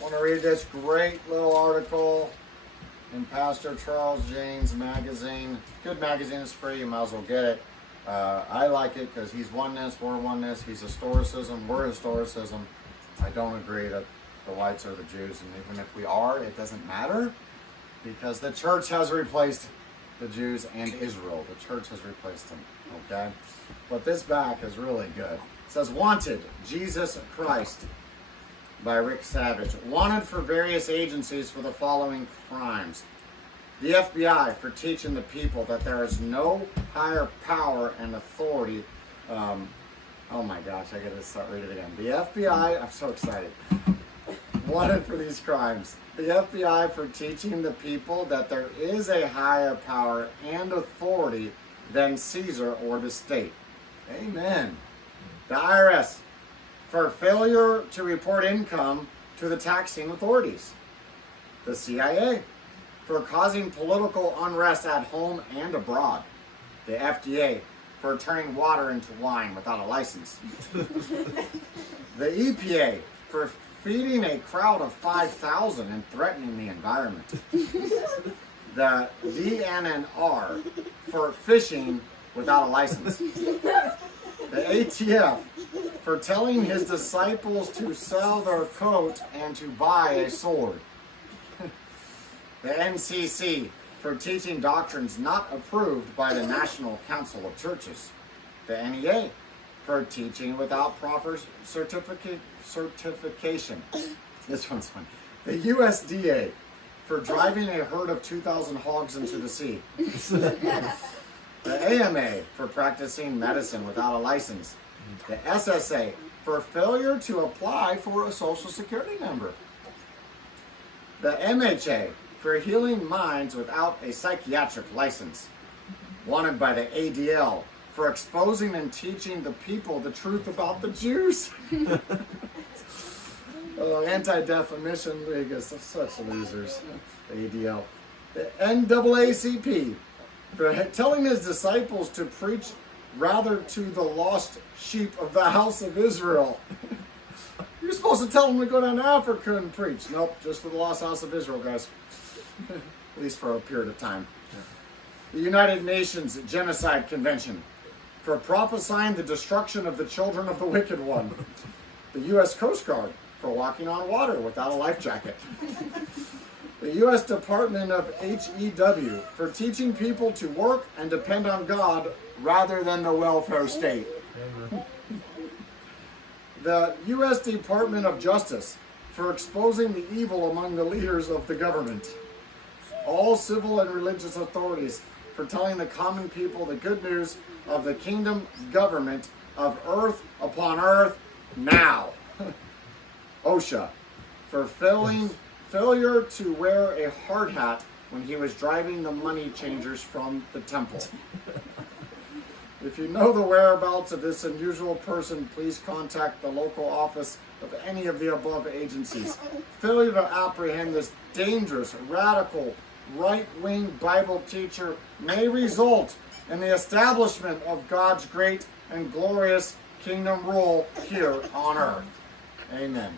want to read this great little article in Pastor Charles Jane's magazine. Good magazine, is free, you might as well get it. I like it because he's oneness, we're oneness. He's historicism, we're historicism. I don't agree that the whites are the Jews, and even if we are, it doesn't matter because the church has replaced the Jews and Israel. The church has replaced them, okay? But this back is really good. It says, Wanted, Jesus Christ, by Rick Savage. Wanted for various agencies for the following crimes. The FBI for teaching the people that there is no higher power and authority. Oh my gosh, I gotta start reading it again. The FBI, I'm so excited. Wanted for these crimes. The FBI for teaching the people that there is a higher power and authority than Caesar or the state. Amen. The IRS for failure to report income to the taxing authorities. The CIA for causing political unrest at home and abroad. The FDA for turning water into wine without a license. The EPA for feeding a crowd of 5,000 and threatening the environment. The DNNR for fishing without a license. The ATF for telling his disciples to sell their coat and to buy a sword. The NCC for teaching doctrines not approved by the National Council of Churches. The NEA for teaching without proper certification. This one's fun. The USDA for driving a herd of 2,000 hogs into the sea. The AMA for practicing medicine without a license. The SSA for failure to apply for a Social Security number. The MHA for healing minds without a psychiatric license. Wanted by the ADL for exposing and teaching the people the truth about the Jews. Anti-Defamation League is such losers. The ADL. The NAACP for telling his disciples to preach rather to the lost sheep of the house of Israel. You're supposed to tell them to go down to Africa and preach. Nope, just to the lost house of Israel, guys. At least for a period of time. The United Nations Genocide Convention for prophesying the destruction of the children of the wicked one. The U.S. Coast Guard for walking on water without a life jacket. The U.S. Department of HEW for teaching people to work and depend on God rather than the welfare state. The U.S. Department of Justice for exposing the evil among the leaders of the government. All civil and religious authorities for telling the common people the good news of the kingdom government of earth upon earth now. OSHA for failure to wear a hard hat when he was driving the money changers from the temple. If you know the whereabouts of this unusual person, please contact the local office of any of the above agencies. Failure to apprehend this dangerous, radical, right-wing Bible teacher may result in the establishment of God's great and glorious kingdom rule here on earth. Amen.